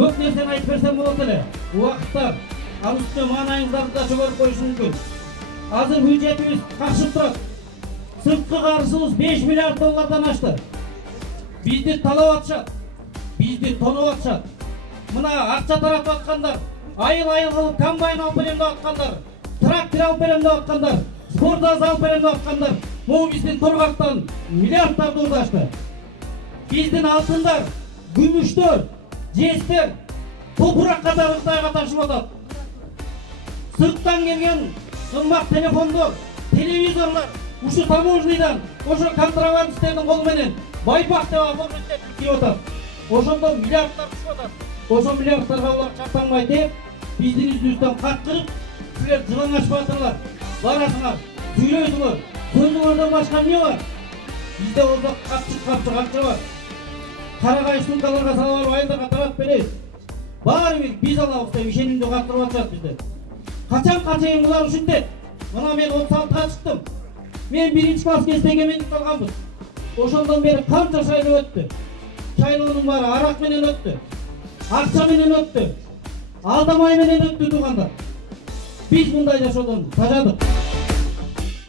Көп нерсени айтып берсем болот эле. Убакыттар, ал үстүнө маанайыңыздарды да чогултуп коюш мүмкүн. Азыр бюджетибиз какшып турат. Сырткы карызыбыз 5 миллиард доллардан ашты. Бизди талап атышат, бизди тоноп атышат. Мына акча таратып аткандар, айыл кылып комбайн алып берем деп аткандар, трактор алып берем деп аткандар, спорт зал алып берем деп аткандар, могу биздин торгактан миллиарддарды урдашты. Биздин алтындар, күмүштөр, жестер топурак катары Кытайга ташып атат. Сырттан келген кымбат телефондор, телевизорлор ушу таможнядан, ошо контрабандисттердин колу менен байпак деп оформить кирип атат. Ошондо миллиарддар түшүп атат. Ошо миллиарддарга алар чатаңбай деп, биздин үстүбүздөн каткырып, силер жылаңашпатырлар, барасыңар, сүйлөйсүңөр, сөзүңөрдөн башка эмне бар? Бизде болсо капчык акча бар. Карагай сумкаларга салып айылдарга таратып беребиз. Баары биз алабыз деп ишенимди каттырып атышат бизде. Качан чейин булар ушинтет? Мына мен 36-га чыктым. Мен 1-чи класска эстегенмендик алганбыз. Ошондон бери канча шайлоо өттү. Шайлоонун баары арак менен өттү. Акча менен өттү. Алдамай менен өттү туугандар. Биз мындай жашоодон тажадык.